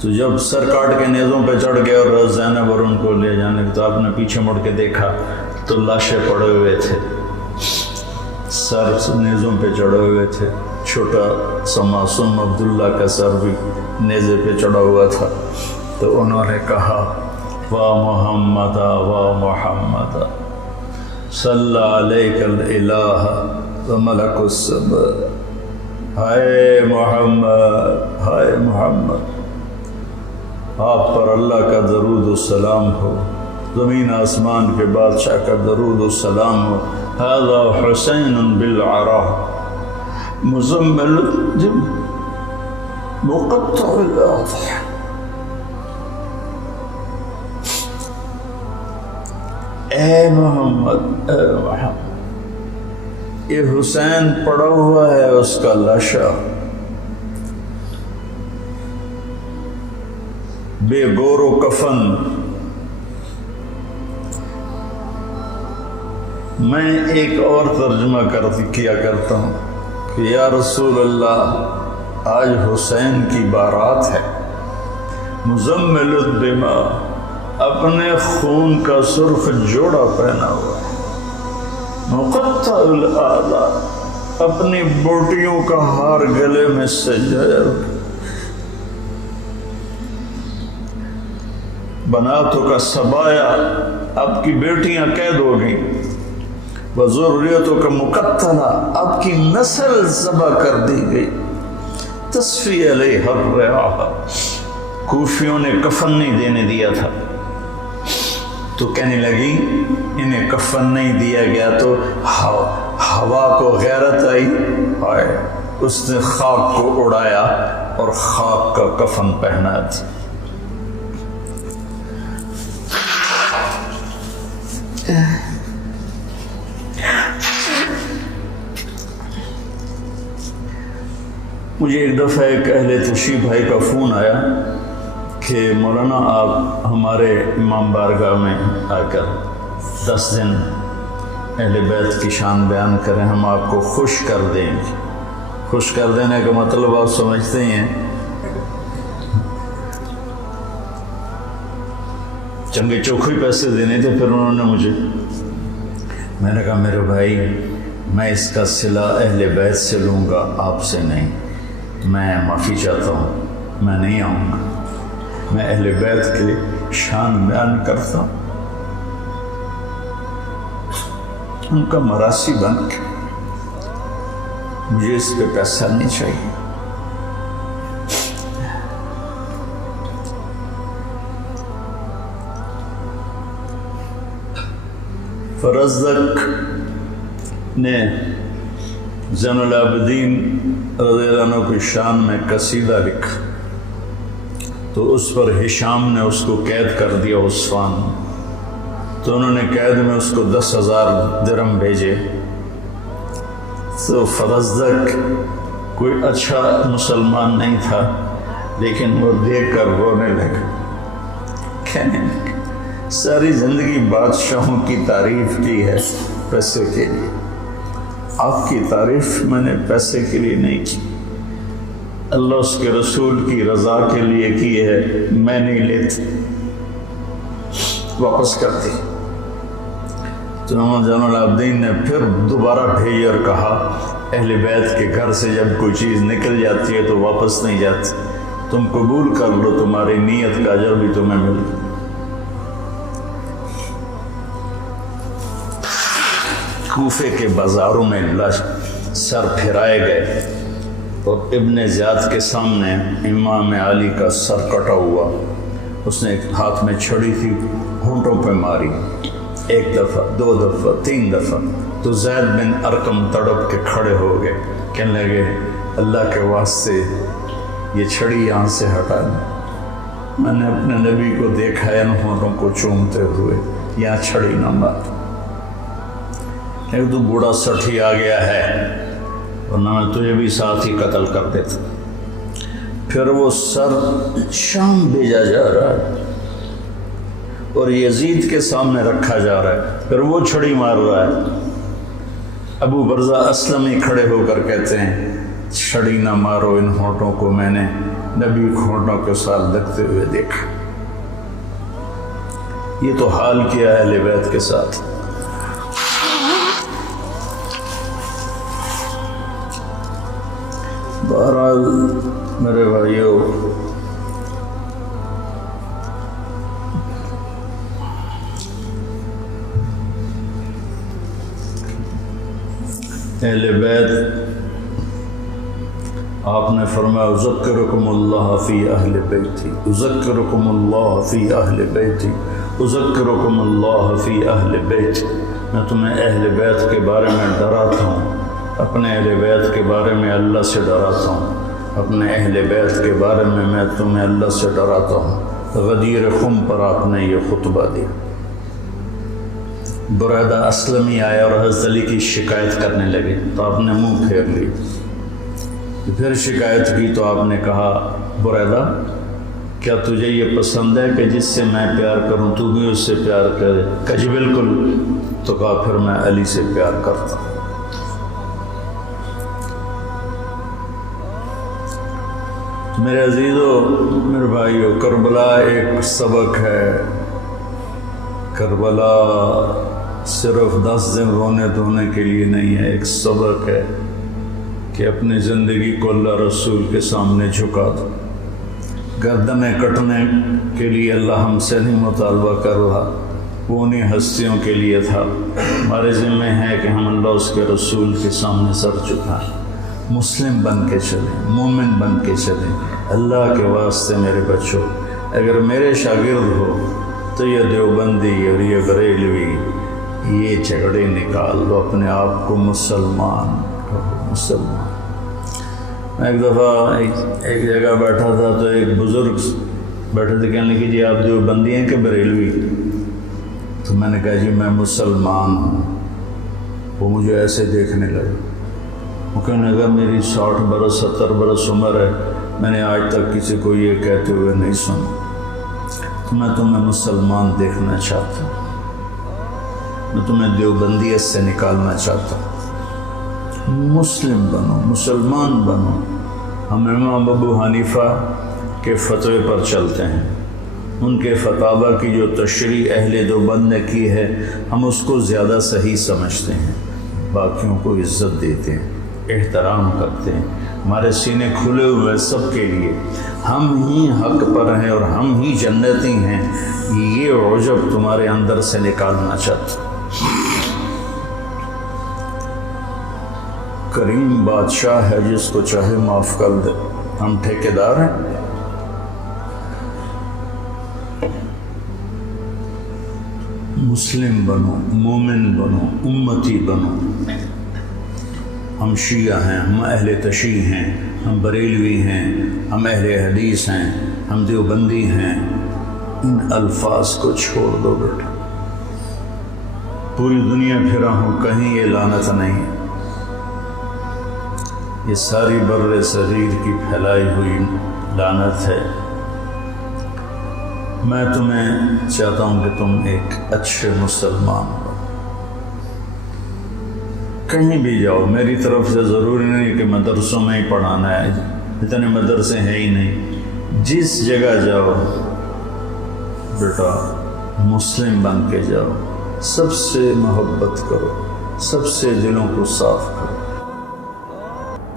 تو جب سر کاٹ کے نیزوں پہ چڑھ گئے اور زینب اور ان کو لے جانے تو آپ نے پیچھے مڑ کے دیکھا تو لاشیں پڑے ہوئے تھے، سر نیزوں پہ چڑھے ہوئے تھے، چھوٹا سا معصوم عبداللہ کا سر بھی نیزے پہ چڑھا ہوا تھا۔ تو انہوں نے کہا واہ محمد واہ محمد صلی علیک الالہ و ملک السماء، ہائے محمد ہائے محمد، آپ پر اللہ کا درود و سلام ہو، زمین آسمان کے بادشاہ کا درود و سلام ہو۔ ھذا حسین بالعراء مزمل الجم مقطع الاضحى، اے محمد اے محمد، یہ حسین پڑا ہوا ہے اس کا لاشا بے گور و کفن۔ میں ایک اور ترجمہ کیا کرتا ہوں کہ یا رسول اللہ آج حسین کی بارات ہے، مزمل الدماء، اپنے خون کا سرخ جوڑا پہنا ہوا ہے، مقطع الاعضاء، اپنی بوٹیوں کا ہار گلے میں سجایا ہوا، بناتوں کا سبایا، آپ کی بیٹیاں قید ہو گئیں، وذریتوں کا مقتلہ، آپ کی نسل ذبح کر دی گئی، تصفی علیہ الرعاء، کوفیوں نے کفن نہیں دینے دیا تھا تو کہنے لگی انہیں کفن نہیں دیا گیا تو ہوا کو غیرت آئی، آئے اس نے خاک کو اڑایا اور خاک کا کفن پہنا تھا۔ مجھے ایک دفعہ ایک اہل تشریف بھائی کا فون آیا کہ مولانا آپ ہمارے امام بارگاہ میں آ کر 10 دن اہل بیت کی شان بیان کریں، ہم آپ کو خوش کر دیں گے۔ خوش کر دینے کا مطلب آپ سمجھتے ہیں، چنگے چوکھے پیسے دینے تھے۔ پھر انہوں نے مجھے، میں نے کہا میرے بھائی میں اس کا صلہ اہل بیت سے لوں گا، آپ سے نہیں، میں معافی چاہتا ہوں، میں نہیں آؤں گا، میں اہل بیت کی شان بیان کرتا ہوں، ان کا مراسی بن کے، مجھے اس پہ پیسہ نہیں چاہیے۔ فرزدق نے زین العابدین رضی اللہ عنہ کی شان میں قصیدہ لکھا تو اس پر ہشام نے اس کو قید کر دیا عثمان، تو انہوں نے قید میں اس کو 10,000 درہم بھیجے۔ تو فرزدق کوئی اچھا مسلمان نہیں تھا، لیکن وہ دیکھ کر رونے لگا، کہنے لگا ساری زندگی بادشاہوں کی تعریف کی ہے پیسے کے لیے، آپ کی تعریف میں نے پیسے کے لیے نہیں کی، اللہ اس کے رسول کی رضا کے لیے کی ہے، میں نہیں لیتی، واپس کرتی۔ تو محمد زین العابدین نے پھر دوبارہ بھیجی اور کہا اہل بیت کے گھر سے جب کوئی چیز نکل جاتی ہے تو واپس نہیں جاتی، تم قبول کر لو، تمہاری نیت کا اجر بھی تمہیں مل گا۔ کوفے کے بازاروں میں سر پھرائے گئے اور ابن زیاد کے سامنے امام علی کا سر کٹا ہوا، اس نے ایک ہاتھ میں چھڑی تھی، ہونٹوں پہ ماری، 1 دفعہ 2 دفعہ 3 دفعہ، تو زید بن ارقم تڑپ کے کھڑے ہو گئے، کہنے لگے اللہ کے واسطے یہ چھڑی یہاں سے ہٹا دیں، میں نے اپنے نبی کو دیکھا ہے ان ہونٹوں کو چومتے ہوئے، یہاں چھڑی نہ مار، ایک تو بوڑھا سٹھی آ گیا ہے ورنہ میں تجھے بھی ساتھ ہی قتل کر دیتا۔ پھر وہ سر شام بھیجا جا رہا ہے اور یزید کے سامنے رکھا جا رہا ہے، پھر وہ چھڑی مار رہا ہے۔ ابو برزہ اسلمی کھڑے ہو کر کہتے ہیں چھڑی نہ مارو ان ہونٹوں کو، میں نے نبی کھوٹوں کے ساتھ لگتے ہوئے دیکھا۔ یہ تو حال کیا اہل بیت کے ساتھ۔ بہرحال میرے بھائیوں، اہل بیت، آپ نے فرمایا اذکرکم اللہ فی اہل بیتی، اذکرکم اللہ فی اہل بیتی، اذکرکم اللہ فی اہل بیتی۔ میں تمہیں اہل بیت کے بارے میں ڈراتا ہوں، اپنے اہل بیت کے بارے میں اللہ سے ڈراتا ہوں، اپنے اہل بیت کے بارے میں تمہیں اللہ سے ڈراتا ہوں۔ غدیر خم پر آپ نے یہ خطبہ دیا۔ بریدہ اسلمی آیا اور حضرت علی کی شکایت کرنے لگے تو آپ نے منہ پھیر لی۔ پھر شکایت کی تو آپ نے کہا بریدہ کیا تجھے یہ پسند ہے کہ جس سے میں پیار کروں تو بھی اس سے پیار کرے؟ کہ جی بالکل۔ تو کہا پھر میں علی سے پیار کرتا ہوں۔ میرے عزیزو، میرے بھائیو، کربلا ایک سبق ہے۔ کربلا صرف 10 دن رونے دھونے کے لیے نہیں ہے، ایک سبق ہے کہ اپنی زندگی کو اللہ رسول کے سامنے جھکا دو۔ گردنیں کٹنے کے لیے اللہ ہم سے نہیں مطالبہ کر رہا، وہ انہیں ہستیوں کے لیے تھا۔ ہمارے ذمہ ہے کہ ہم اللہ اس کے رسول کے سامنے سر جھکائیں، مسلم بن کے چلیں، مومن بن کے چلیں۔ اللہ کے واسطے میرے بچوں، اگر میرے شاگرد ہو تو یہ دیوبندی اور یہ بریلوی یہ جھگڑے نکال دو، اپنے آپ کو مسلمان کہو، مسلمان۔ میں ایک دفعہ ایک جگہ بیٹھا تھا تو ایک بزرگ بیٹھے تھے، کہنے لگے جی آپ دیوبندی ہیں کہ بریلوی؟ تو میں نے کہا جی میں مسلمان ہوں۔ وہ مجھے ایسے دیکھنے لگے، وہ کہنے لگا میری 60 برس 70 برس عمر ہے، میں نے آج تک کسی کو یہ کہتے ہوئے نہیں سنا۔ تو میں تمہیں مسلمان دیکھنا چاہتا ہوں، میں تمہیں دیوبندیت سے نکالنا چاہتا ہوں۔ مسلم بنو، مسلمان بنو۔ ہم امام ابو حنیفہ کے فتوے پر چلتے ہیں، ان کے فتاوی کی جو تشریح اہل دیوبند نے کی ہے ہم اس کو زیادہ صحیح سمجھتے ہیں، باقیوں کو عزت دیتے ہیں، احترام کرتے ہیں۔ ہمارے سینے کھلے ہوئے سب کے لیے، ہم ہی حق پر ہیں اور ہم ہی جنتی ہیں، یہ عجب تمہارے اندر سے نکالنا چاہتا ہوں۔ کریم بادشاہ ہے، جس کو چاہے معاف کر دے، ہم ٹھیکیدار ہیں۔ مسلم بنو، مومن بنو، امتی بنو۔ ہم شیعہ ہیں، ہم اہل تشیع ہیں، ہم بریلوی ہیں، ہم اہل حدیث ہیں، ہم دیوبندی ہیں۔ ان الفاظ کو چھوڑ دو بیٹا، پوری دنیا پھرا ہوں کہیں یہ لعنت نہیں، یہ ساری بر صغیر کی پھیلائی ہوئی لعنت ہے۔ میں تمہیں چاہتا ہوں کہ تم ایک اچھے مسلمان ہو، کہیں بھی جاؤ، میری طرف سے ضروری نہیں کہ مدرسوں میں ہی پڑھانا ہے، اتنے مدرسے ہیں ہی نہیں، جس جگہ جاؤ بیٹا مسلم بن کے جاؤ، سب سے محبت کرو، سب سے دلوں کو صاف کرو۔